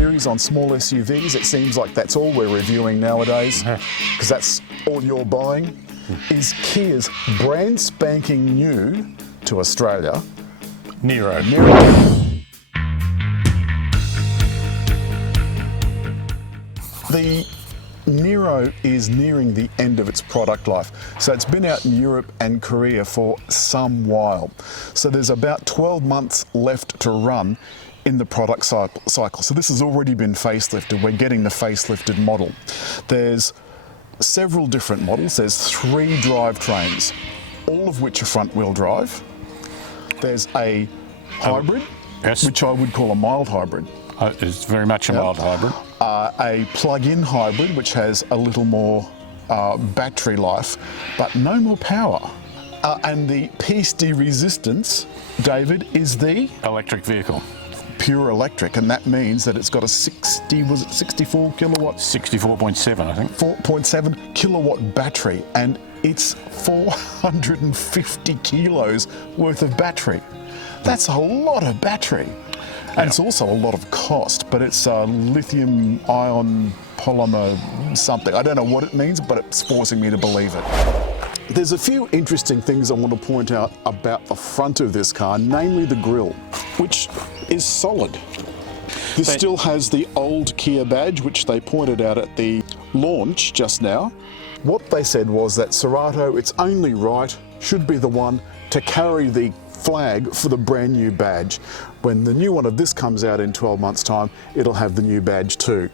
series on small SUVs. It seems like that's all we're reviewing nowadays, because that's all you're buying, is Kia's brand spanking new to Australia, Niro. The Niro is nearing the end of its product life. So it's been out in Europe and Korea for some while. So there's about 12 months left to run in the product cycle. So this has already been facelifted. We're getting the facelifted model. There's several different models. There's 3 drivetrains, all of which are front-wheel drive. There's a hybrid, yes, which I would call a mild hybrid. It's very much a mild hybrid. A plug-in hybrid, which has a little more battery life, but no more power. And the piece de resistance, David, is the Electric vehicle. Pure electric, and that means that it's got a 64 kilowatts? 64.7, I think. 4.7 kilowatt battery, and it's 450 kilos worth of battery. That's a lot of battery. And it's also a lot of cost, but it's lithium ion polymer something. I don't know what it means, but it's forcing me to believe it. There's a few interesting things I want to point out about the front of this car, namely the grille, which is solid. This still has the old Kia badge, which they pointed out at the launch just now. What they said was that Cerato, it's only right, should be the one to carry the flag for the brand new badge. When the new one of this comes out in 12 months' time, it'll have the new badge too.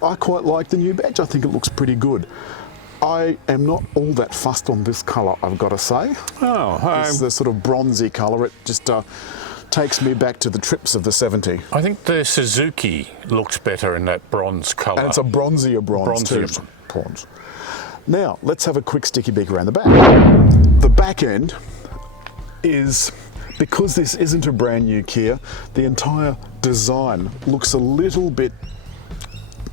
I quite like the new badge. I think it looks pretty good. I am not all that fussed on this colour, I've got to say. It's the sort of bronzy colour. It just takes me back to the trips of the 70s. I think the Suzuki looks better in that bronze colour. And it's a bronzier bronze too. Bronze. Now, let's have a quick sticky beak around the back. The back end is, because this isn't a brand new Kia, the entire design looks a little bit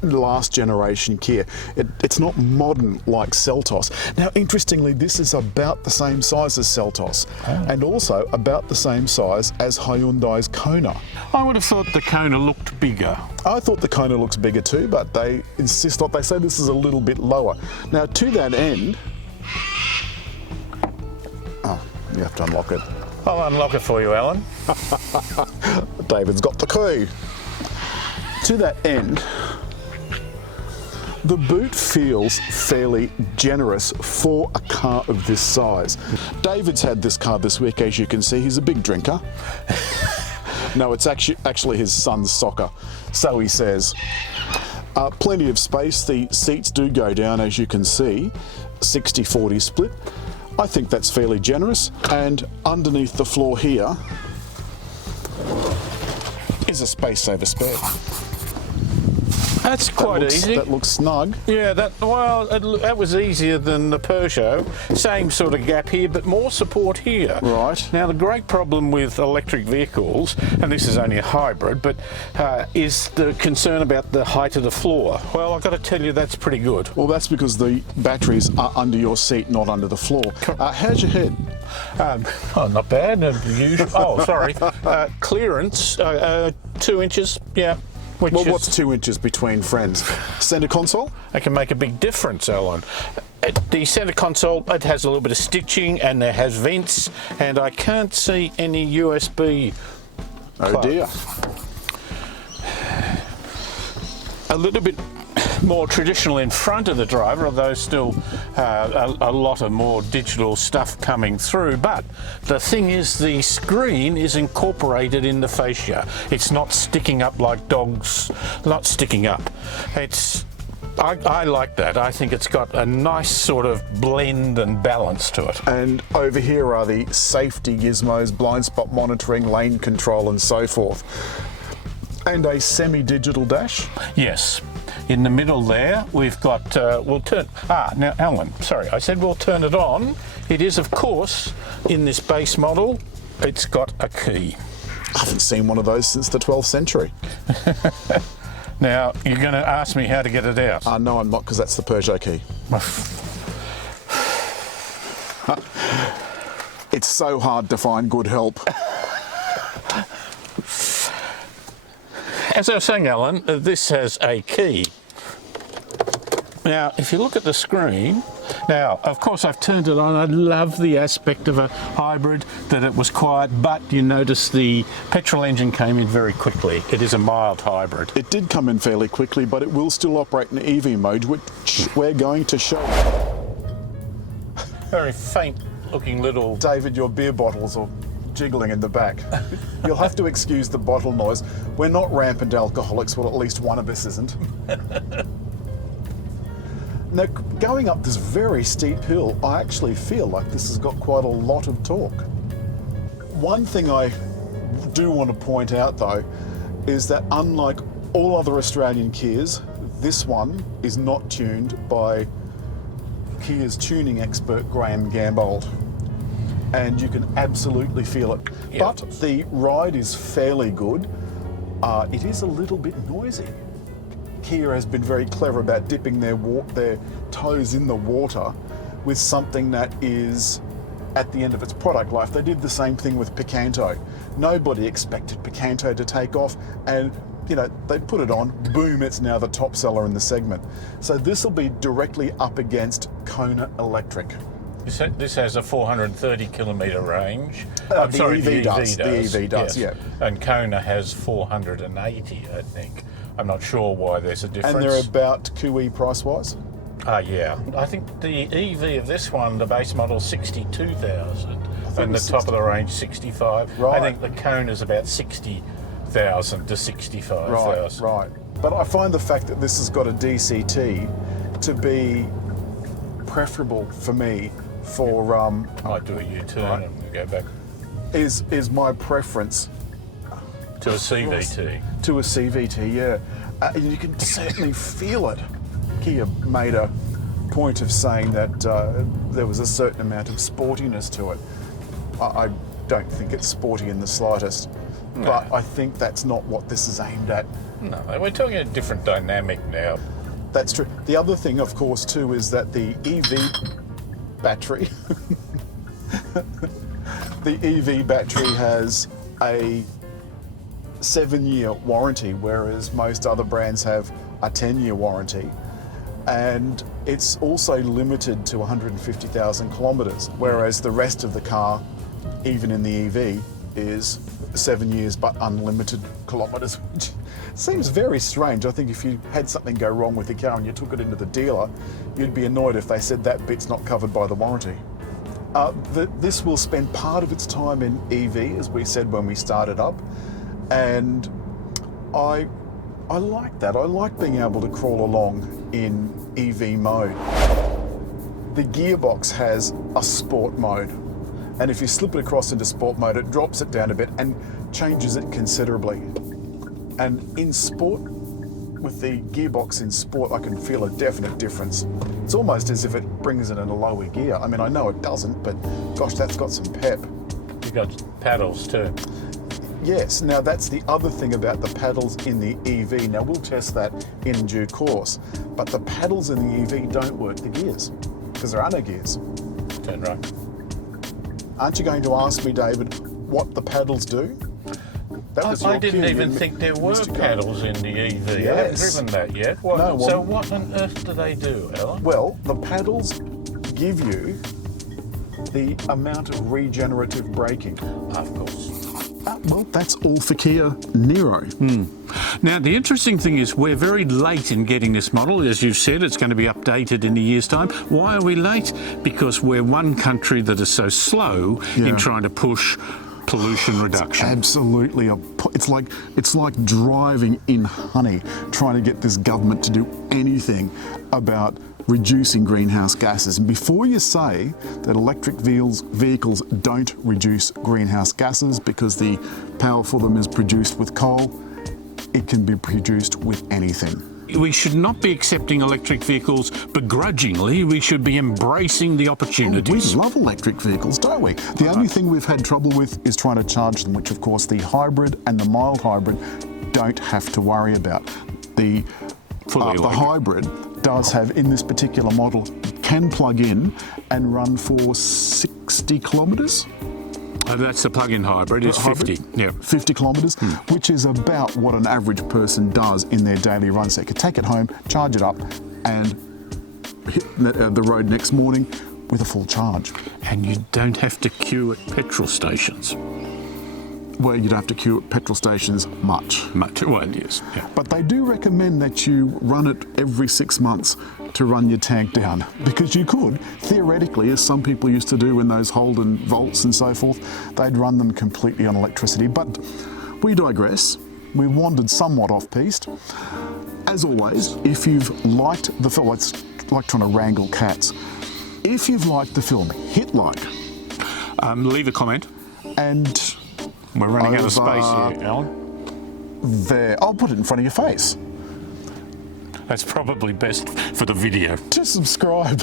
last generation Kia. It's not modern like Seltos. Now, interestingly, this is about the same size as Seltos, and also about the same size as Hyundai's Kona. I would have thought the Kona looked bigger. I thought the Kona looks bigger too, but they insist not. They say this is a little bit lower. Now, to that end, you have to unlock it. I'll unlock it for you, Alan. David's got the key. To that end, the boot feels fairly generous for a car of this size. David's had this car this week, as you can see. He's a big drinker. No, it's actually his son's soccer, so he says. Plenty of space. The seats do go down, as you can see, 60-40 split. I think that's fairly generous, and underneath the floor here is a space saver spare. That's quite easy. That looks snug. Yeah, that was easier than the Peugeot. Same sort of gap here, but more support here. Right. Now, the great problem with electric vehicles, and this is only a hybrid, but is the concern about the height of the floor. Well, I've got to tell you, that's pretty good. Well, that's because the batteries are under your seat, not under the floor. How's your head? Not bad. Oh, sorry. Clearance, 2 inches, yeah. Well, what's 2 inches between friends? Centre console? That can make a big difference, Alan. The centre console, it has a little bit of stitching and it has vents, and I can't see any USB. Oh dear. A little bit more traditional in front of the driver, although still a lot of more digital stuff coming through. But the thing is, the screen is incorporated in the fascia. It's not sticking up like dogs, not sticking up. I like that. I think it's got a nice sort of blend and balance to it. And over here are the safety gizmos, blind spot monitoring, lane control and so forth. And a semi-digital dash? Yes. In the middle there, we've got, now Alan, sorry, I said we'll turn it on. It is, of course, in this base model, it's got a key. I haven't seen one of those since the 12th century. Now, you're going to ask me how to get it out. No, I'm not, because that's the Peugeot key. It's so hard to find good help. as I was saying, Alan, this has a key. Now, if you look at the screen, now, of course, I've turned it on. I love the aspect of a hybrid, that it was quiet, but you notice the petrol engine came in very quickly. It is a mild hybrid. It did come in fairly quickly, but it will still operate in EV mode, which we're going to show. Very faint-looking little... David, your beer bottles are jiggling in the back. You'll have to excuse the bottle noise. We're not rampant alcoholics, well, at least one of us isn't. Now, going up this very steep hill, I actually feel like this has got quite a lot of torque. One thing I do want to point out, though, is that unlike all other Australian Kias, this one is not tuned by Kia's tuning expert, Graham Gambold. And you can absolutely feel it. Yep. But the ride is fairly good. It is a little bit noisy. Kia has been very clever about dipping their toes in the water with something that is at the end of its product life. They did the same thing with Picanto. Nobody expected Picanto to take off, and you know, they put it on, boom, it's now the top seller in the segment. So this will be directly up against Kona Electric. This has a 430 kilometre range. The EV does. The EV does, yes. yeah. And Kona has 480, I think. I'm not sure why there's a difference. And they're about QE price-wise? Yeah. I think the EV of this one, the base model, 62,000, and the top of the range, 65. Right. I think the Kona's about 60,000 to 65,000. Right. But I find the fact that this has got a DCT to be preferable for me for... Might do a U-turn right. and go back. Is my preference... To a CVT. To a CVT, yeah. You can certainly feel it. Kia made a point of saying that there was a certain amount of sportiness to it. I don't think it's sporty in the slightest, but I think that's not what this is aimed at. No, we're talking a different dynamic now. That's true. The other thing, of course, too, is that the EV battery, the EV battery has a 7-year warranty, whereas most other brands have a 10-year warranty. And it's also limited to 150,000 kilometres, whereas the rest of the car, even in the EV, is 7 years but unlimited kilometres, which seems very strange. I think if you had something go wrong with your car and you took it into the dealer, you'd be annoyed if they said that bit's not covered by the warranty. This will spend part of its time in EV, as we said when we started up, and I like that. I like being able to crawl along in EV mode. The gearbox has a sport mode, and if you slip it across into sport mode, it drops it down a bit and changes it considerably. And in sport, with the gearbox in sport, I can feel a definite difference. It's almost as if it brings it in a lower gear. I mean, I know it doesn't, but gosh, that's got some pep. You've got paddles too. Yes, now that's the other thing about the paddles in the EV. Now we'll test that in due course, but the paddles in the EV don't work the gears, because there are no gears. Turn right. Aren't you going to ask me, David, what the paddles do? I didn't even think there were paddles in the EV. Yes. I haven't driven that yet. So what on earth do they do, Alan? Well, the paddles give you the amount of regenerative braking. Of course. Well, that's all for Kia Niro. Now, the interesting thing is we're very late in getting this model. As you've said, it's going to be updated in a year's time. Why are we late? Because we're one country that is so slow in trying to push pollution reduction. Absolutely. It's like driving in honey, trying to get this government to do anything about reducing greenhouse gases. And before you say that electric vehicles don't reduce greenhouse gases because the power for them is produced with coal, it can be produced with anything. We should not be accepting electric vehicles begrudgingly. We should be embracing the opportunities. We love electric vehicles, don't we? The only thing we've had trouble with is trying to charge them, which of course the hybrid and the mild hybrid don't have to worry about. The hybrid does have, in this particular model, can plug in and run for 60 kilometres. That's the plug-in hybrid. It's 50. Yeah. 50 kilometres, which is about what an average person does in their daily run. So you could take it home, charge it up, and hit the road next morning with a full charge. And you don't have to queue at petrol stations. Well, you don't have to queue at petrol stations much. Well, yes. Yeah. But they do recommend that you run it every 6 months to run your tank down, because you could, theoretically, as some people used to do in those Holden Volts and so forth, they'd run them completely on electricity. But we digress. We wandered somewhat off-piste. As always, if you've liked the film, it's like trying to wrangle cats. If you've liked the film, hit like. Leave a comment. And we're running out of space here, Alan. There, I'll put it in front of your face. That's probably best for the video. To subscribe.